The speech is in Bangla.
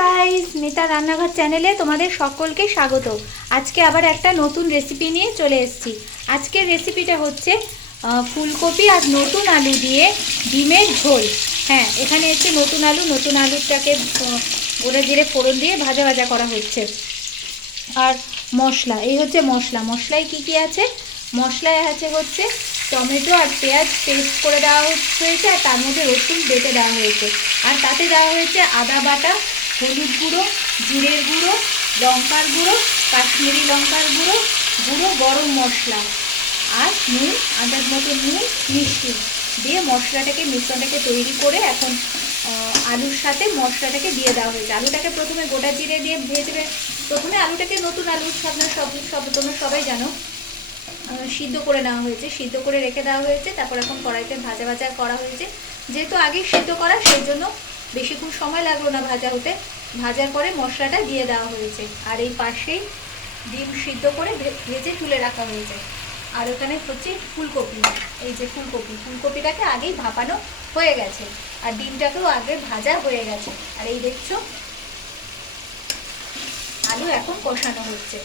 গাইস, মিতা রান্নাঘর চ্যানেলে তোমাদের সকলকে স্বাগত। আজকে আবার একটা নতুন রেসিপি নিয়ে চলে এসেছি। আজকের রেসিপিটা হচ্ছে ফুলকপি আর নতুন আলু দিয়ে ডিমের ঝোল। হ্যাঁ, এখানে হচ্ছে নতুন আলুটাকে গোটা জিরে ফোড়ন দিয়ে ভাজা ভাজা করা হচ্ছে। আর মশলা, এই হচ্ছে মশলায় কি কি আছে? মশলায় হচ্ছে টমেটো আর পেঁয়াজ পেস্ট করে দেওয়া হয়েছে, আর তার মধ্যে রসুন বেটে দেওয়া হয়েছে, আর তাতে দেওয়া হয়েছে আদা বাটা, হলুদ গুঁড়ো, জিরের গুঁড়ো, লঙ্কার গুঁড়ো, কাশ্মীরি লঙ্কার গুঁড়ো, গরম মশলা, আর নুন, আন্দাজ মতো নুন, মিষ্টি দিয়ে মিশ্রণটাকে তৈরি করে এখন আলুর সাথে মশলাটাকে দিয়ে দেওয়া হয়েছে। আলুটাকে প্রথমে গোটা জিরে দিয়ে ভেজে, প্রথমে আলুটাকে নতুন আলু আপনার তোমরা সবাই জানো, সিদ্ধ করে নেওয়া হয়েছে, সিদ্ধ করে রেখে দেওয়া হয়েছে। তারপর এখন কড়াইতে ভাজা ভাজা করা হয়েছে। যেহেতু আগে সিদ্ধ করা, সেই জন্য বেশিক্ষণ সময় লাগলো না ভাজা হতে। ভাজার পরে মশলাটা দিয়ে দেওয়া হয়েছে, আর এই পাশেই ডিম সিদ্ধ করে ভেজে তুলে রাখা হয়েছে। আর ওখানে হচ্ছে ফুলকপি, এই যে ফুলকপিটাকে আগেই ভাপানো হয়ে গেছে, আর ডিমটাকেও আগে ভাজা হয়ে গেছে। আর এই দেখছো আলু এখন কষানো হচ্ছে।